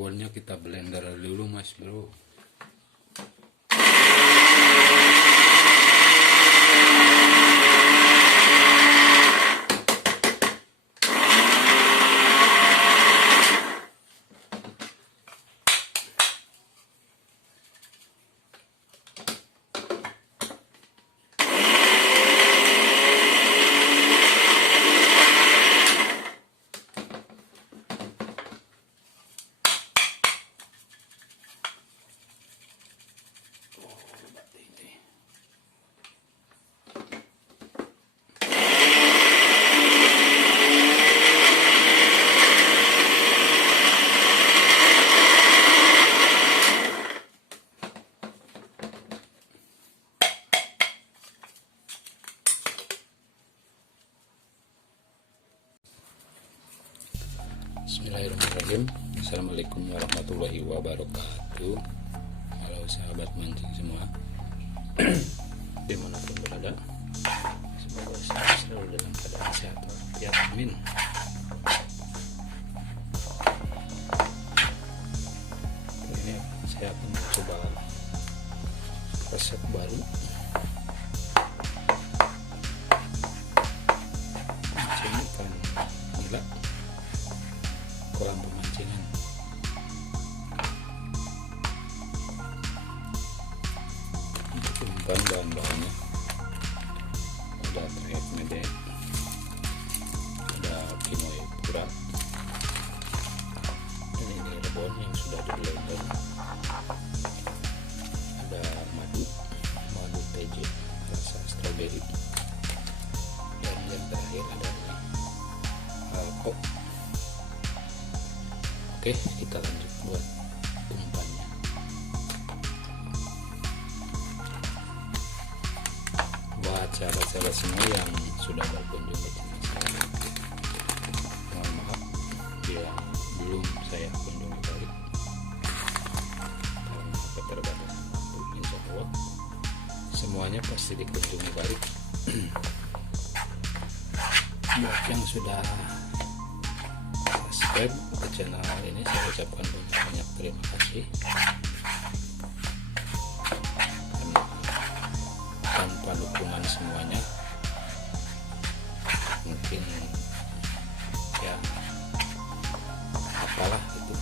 rebonnya kita blender dulu mas bro. Bismillahirrahmanirrahim. Assalamualaikum warahmatullahi wabarakatuh. Halo sahabat mancing semua dimanapun berada, semoga selalu dalam keadaan sehat walafiat, amin. Ini saya akan mencoba resep baru mancing ikan nila kolam pemancingan. Untuk umpan bahan-bahannya ada trayek mede, ada pinoy pura, dan ini rebon yang sudah di blender, ada madu PJ rasa strawberry, dan yang terakhir adalah kok. Oke, kita lanjut buat umpannya. Buat sahabat-sahabat semua yang sudah berkunjung ke channel saya, mohon maaf bila belum saya kunjungi balik karena keterbatasan waktu. Insya Allah semuanya pasti dikunjungi balik. Buat yang sudah subscribe ke channel ini, saya ucapkan banyak terima kasih, karena tanpa dukungan semuanya mungkin ya apalah itu.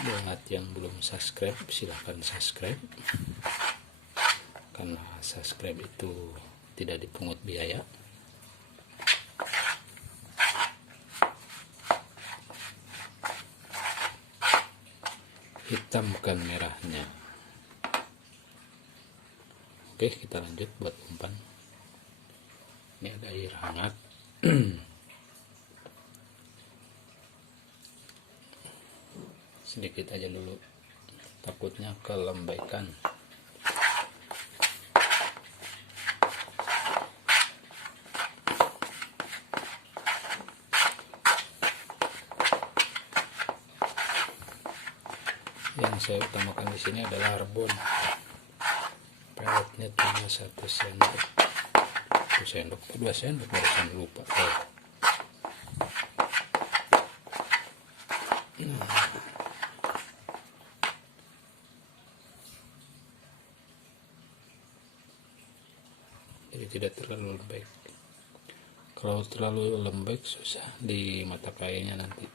Buat yang belum subscribe, silahkan subscribe, karena subscribe itu tidak dipungut biaya. Hitamkan merahnya. Oke, kita lanjut buat umpan. Ini ada air hangat. Sedikit aja dulu, takutnya kelembaikan. Yang saya utamakan di sini adalah rebon. Peletnya cuma 1 sendok, 2 sendok, barusan lupa. Jadi tidak terlalu lembek. Kalau terlalu lembek susah di mata kayaknya nanti.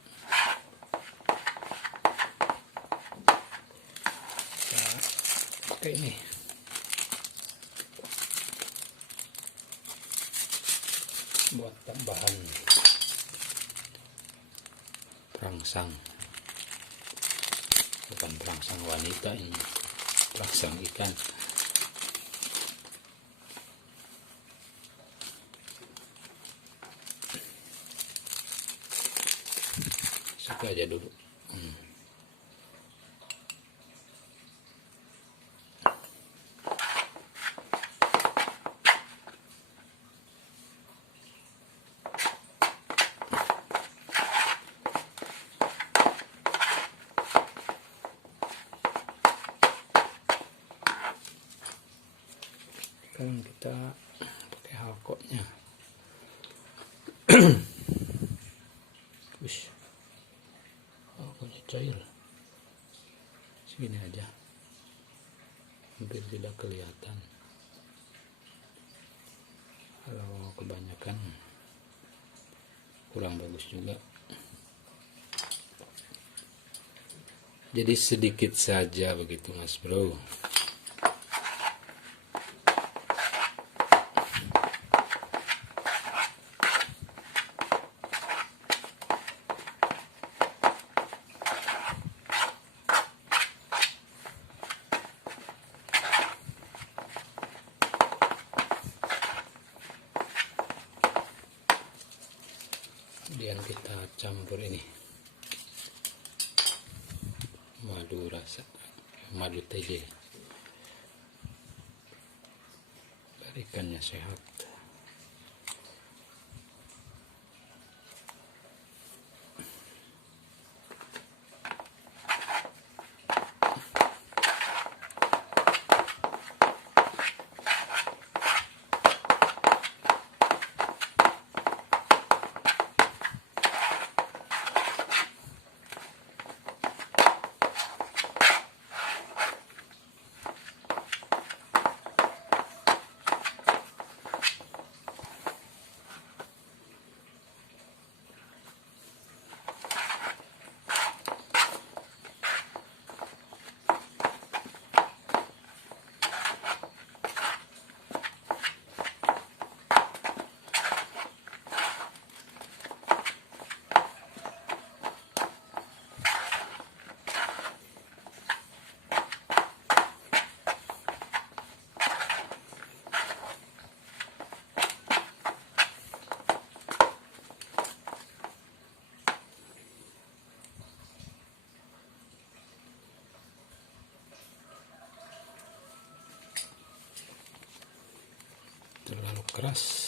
Nah, pakai ini. Buat tambahan perangsang. Bukan perangsang wanita ini, perangsang ikan. Suka aja dulu. kita pakai halkonya. Wish, halkonya cair segini aja, hampir tidak kelihatan. Kalau kebanyakan kurang bagus juga. Jadi sedikit saja begitu Mas Bro. Kemudian kita campur ini madu TJ biar ikannya sehat. Terlalu keras.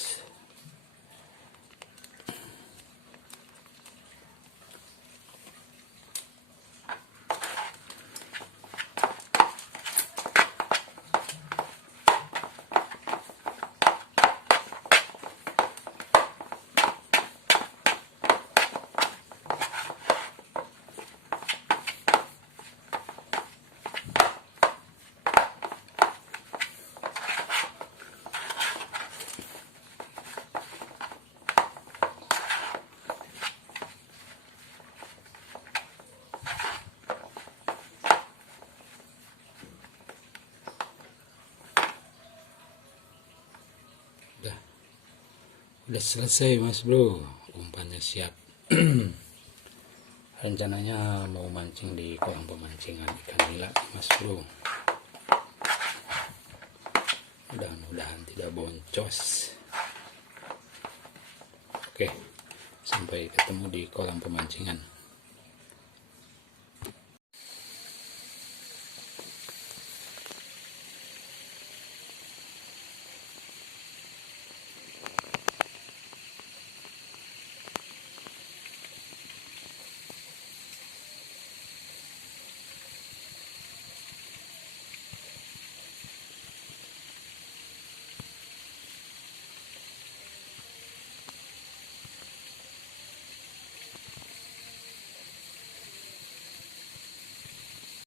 Udah selesai Mas Bro, umpannya siap. Rencananya mau mancing di kolam pemancingan ikan nila Mas Bro. Mudah-mudahan tidak boncos. Oke, sampai ketemu di kolam pemancingan.